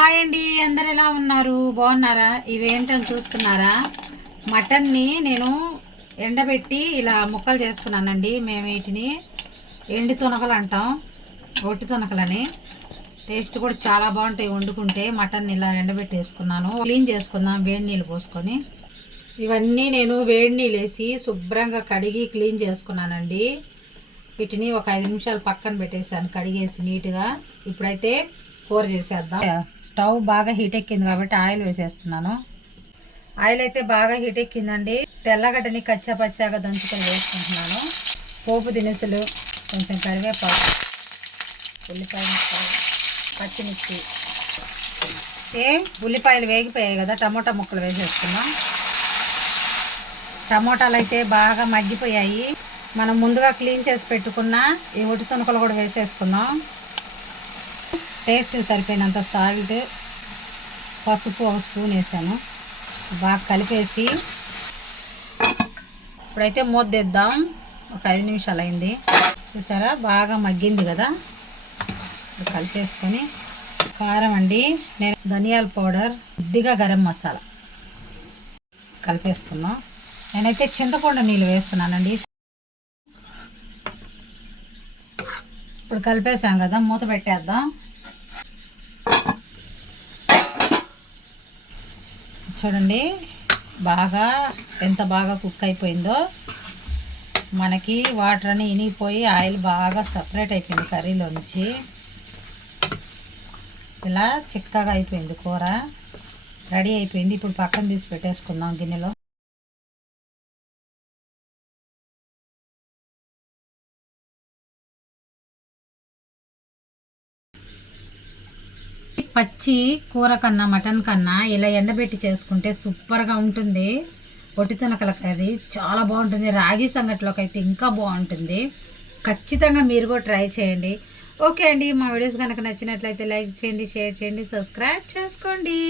Hi అండి, అందరు ఎలా ఉన్నారు? బాగున్నారా? ఇవేంటని చూస్తున్నారా? మటన్ని నేను ఎండబెట్టి ఇలా ముక్కలు చేసుకున్నానండి. మేము వీటిని ఎండు తొనకలు అంటాం, ఒట్టి తొనకలని. టేస్ట్ కూడా చాలా బాగుంటాయి వండుకుంటే. మటన్ ఇలా ఎండబెట్టి వేసుకున్నాను. క్లీన్ చేసుకుందాం వేడి నీళ్ళు పోసుకొని. ఇవన్నీ నేను వేడి నీళ్ళు వేసి శుభ్రంగా కడిగి క్లీన్ చేసుకున్నానండి. వీటిని ఒక 5 నిమిషాలు పక్కన పెట్టేసాను కడిగేసి నీట్గా. ఇప్పుడైతే కూర చేసేద్దాం. స్టవ్ బాగా హీట్ ఎక్కింది కాబట్టి ఆయిల్ వేసేస్తున్నాను. ఆయిల్ అయితే బాగా హీట్ ఎక్కిందండి. తెల్లగడ్డని కచ్చాపచ్చాగా దంచుకొని వేసుకుంటున్నాను. పోపు దినుసులు, కొంచెం కరివేపాకు, ఉల్లిపాయ ముక్కలు, పచ్చిమిర్చి. ఉల్లిపాయలు వేగిపోయాయి కదా, టమోటా ముక్కలు వేసేసుకున్నాం. టమోటాలు అయితే బాగా మగ్గిపోయాయి. మనం ముందుగా క్లీన్ చేసి పెట్టుకున్న ఈ ఒట్టి తొనకలు కూడా వేసేసుకుందాం. టేస్ట్ సరిపోయినంత సాల్ట్, పసుపు 1 స్పూన్ వేసాను. బాగా కలిపేసి ఇప్పుడైతే మూద్దేద్దాం. ఒక 5 నిమిషాలు అయింది. చూసారా బాగా మగ్గింది కదా. కలిపేసుకొని కారం అండి, నేను ధనియాల పౌడర్, కొద్దిగా గరం మసాలా కలిపేసుకున్నాం. నేనైతే చింతపండు నీళ్ళు వేస్తున్నానండి. ఇప్పుడు కలిపేసాం కదా, మూత పెట్టేద్దాం. చూడండి బాగా ఎంత బాగా కుక్ అయిపోయిందో. మనకి వాటర్ అని ఇనిగిపోయి ఆయిల్ బాగా సపరేట్ అయిపోయింది కర్రీలో నుంచి. ఇలా చిక్కగా అయిపోయింది కూర, రెడీ అయిపోయింది. ఇప్పుడు పక్కన తీసి పెట్టేసుకుందాం గిన్నెలో. పచ్చి కూర కన్నా మటన్ కన్నా ఇలా ఎండబెట్టి చేసుకుంటే సూపర్గా ఉంటుంది. ఒట్టి తొనకల కర్రీ చాలా బాగుంటుంది. రాగి సంగట్లోకి అయితే ఇంకా బాగుంటుంది. ఖచ్చితంగా మీరు కూడా ట్రై చేయండి. ఓకే అండి, మా వీడియోస్ కనుక నచ్చినట్లయితే లైక్ చేయండి, షేర్ చేయండి, సబ్స్క్రైబ్ చేసుకోండి.